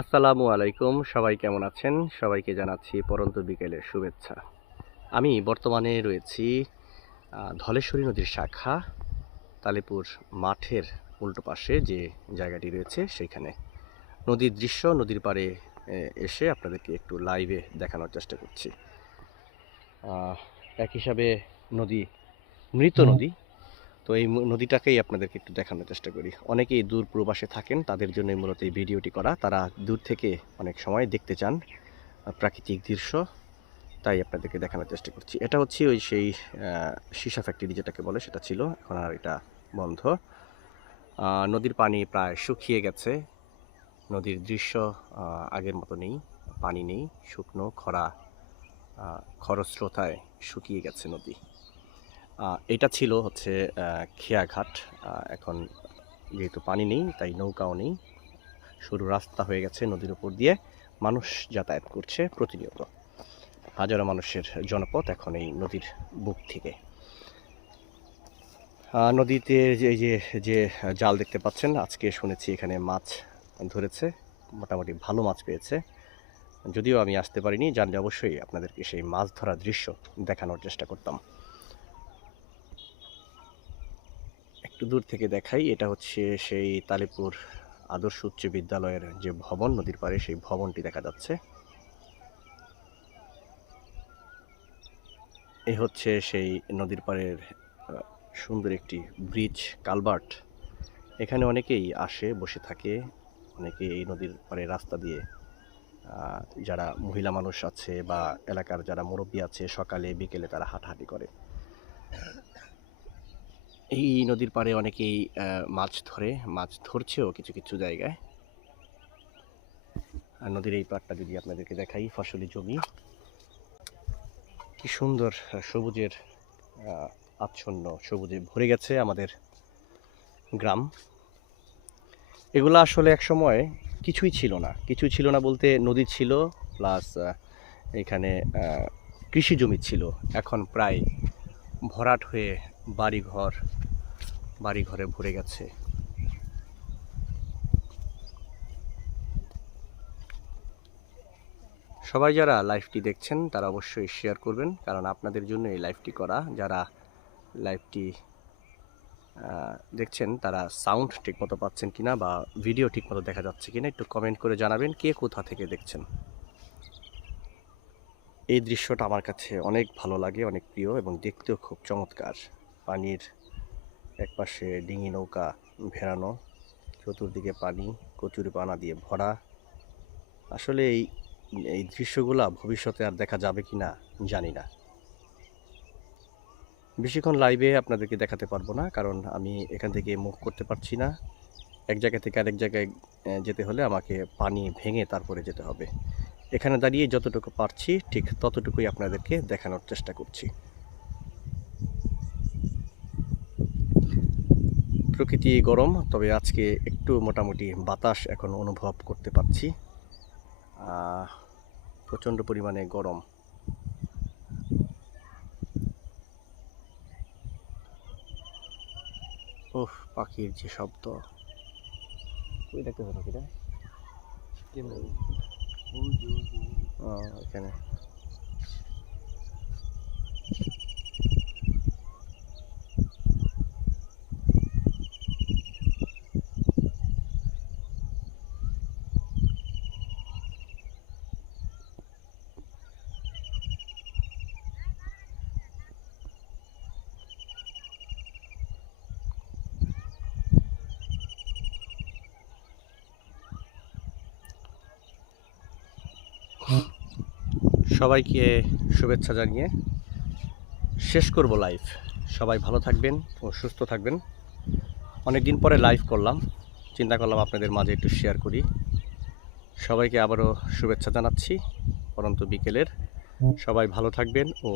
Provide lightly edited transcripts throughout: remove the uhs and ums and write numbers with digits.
আসসালামু আলাইকুম, সবাই কেমন আছেন? সবাইকে জানাচ্ছি পড়ন্ত বিকেলের শুভেচ্ছা। আমি বর্তমানে রয়েছি ধলেশ্বরী নদীর শাখা তালিপুর মাঠের উল্টো পাশে যে জায়গাটি রয়েছে সেইখানে। নদীর দৃশ্য, নদীর পাড়ে এসে আপনাদেরকে একটু লাইভে দেখানোর চেষ্টা করছি। এক হিসাবে নদী মৃত নদী, তো এই নদীটাকেই আপনাদেরকে একটু দেখানোর চেষ্টা করি। অনেকেই দূর প্রবাসে থাকেন, তাদের জন্যই মূলত এই ভিডিওটি করা। তারা দূর থেকে অনেক সময় দেখতে চান প্রাকৃতিক দৃশ্য, তাই আপনাদেরকে দেখানোর চেষ্টা করছি। এটা হচ্ছে ওই সেই সীসা ফ্যাক্টরি যেটাকে বলে, সেটা ছিল, এখন আর এটা বন্ধ। নদীর পানি প্রায় শুকিয়ে গেছে, নদীর দৃশ্য আগের মতো নেই, পানি নেই, শুকনো খরস্রোতায় শুকিয়ে গেছে নদী। এটা ছিল হচ্ছে খেয়াঘাট। এখন যেহেতু পানি নেই তাই নৌকাও নেই, সরু রাস্তা হয়ে গেছে নদীর উপর দিয়ে, মানুষ যাতায়াত করছে প্রতিনিয়ত। হাজারো মানুষের জনপদ এখন এই নদীর বুক থেকে। নদীতে যে জাল দেখতে পাচ্ছেন, আজকে শুনেছি এখানে মাছ ধরেছে, মোটামুটি ভালো মাছ পেয়েছে। যদিও আমি আসতে পারিনি, জানলে অবশ্যই আপনাদেরকে সেই মাছ ধরার দৃশ্য দেখানোর চেষ্টা করতাম। একটু দূর থেকে দেখাই, এটা হচ্ছে সেই তালিপুর আদর্শ উচ্চ বিদ্যালয়ের যে ভবন নদীর পাড়ে, সেই ভবনটি দেখা যাচ্ছে। এই হচ্ছে সেই নদীর পাড়ের সুন্দর একটি ব্রিজ, কালভার্ট। এখানে অনেকেই আসে, বসে থাকে, অনেকে এই নদীর পাড়ে রাস্তা দিয়ে, যারা মহিলা মানুষ আছে বা এলাকার যারা মুরব্বী আছে, সকালে বিকেলে তারা হাঁটাহাঁটি করে। এই নদীর পাড়ে অনেকেই মাছ ধরে, মাছ ধরছেও কিছু কিছু জায়গায়। আর নদীর এই পাড়টা যদি আপনাদেরকে দেখাই, ফসলি জমি, কি সুন্দর সবুজের আচ্ছন্ন, সবুজে ভরে গেছে আমাদের গ্রাম। এগুলো আসলে এক সময় কিছুই ছিল না বলতে, নদী ছিল প্লাস এখানে কৃষি জমি ছিল। এখন প্রায় ভরাট হয়ে বাড়িঘরে ভরে গেছে। সবাই যারা লাইভটি দেখছেন তারা অবশ্যই শেয়ার করবেন, কারণ আপনাদের জন্য এই লাইভটি করা। যারা লাইভটি দেখছেন তারা সাউন্ড ঠিকমতো পাচ্ছেন কিনা বা ভিডিও ঠিকমতো দেখা যাচ্ছে কিনা একটু কমেন্ট করে জানাবেন, কে কোথা থেকে দেখছেন। এই দৃশ্যটা আমার কাছে অনেক ভালো লাগে, অনেক প্রিয় এবং দেখতেও খুব চমৎকার। পানির একপাশে ডিঙি নৌকা ভেড়ানো, চতুর্দিকে পানি, কচুরিপানা দিয়ে ভরা। আসলে এই দৃশ্যগুলা ভবিষ্যতে আর দেখা যাবে কি না জানি না। বেশিক্ষণ লাইভে আপনাদেরকে দেখাতে পারবো না, কারণ আমি এখান থেকে মুভ করতে পারছি না। এক জায়গা থেকে আরেক জায়গায় যেতে হলে আমাকে পানি ভেঙে তারপরে যেতে হবে। এখানে দাঁড়িয়ে যতটুকু পারছি ঠিক ততটুকুই আপনাদেরকে দেখানোর চেষ্টা করছি। প্রকৃতি গরম, তবে আজকে একটু মোটামুটি বাতাস এখন অনুভব করতে পারছি। প্রচণ্ড পরিমাণে গরম। ওহ, পাখির যে শব্দ! কই দেখতেছো পাখিটা? এখানে সবাইকে শুভেচ্ছা জানিয়ে শেষ করব লাইভ। সবাই ভালো থাকবেন ও সুস্থ থাকবেন। অনেকদিন পরে লাইভ করলাম, চিন্তা করলাম আপনাদের মাঝে একটু শেয়ার করি। সবাইকে আবারও শুভেচ্ছা জানাচ্ছি পরন্ত বিকেলের। সবাই ভালো থাকবেন ও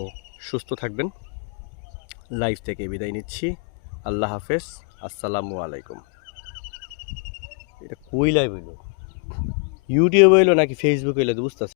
সুস্থ থাকবেন। লাইভ থেকে বিদায় নিচ্ছি। আল্লাহ হাফেজ, আসসালামু আলাইকুম। এটা কই লাইভ হইলো? ইউটিউব হইলো নাকি ফেসবুক হইলো বুঝতেছি।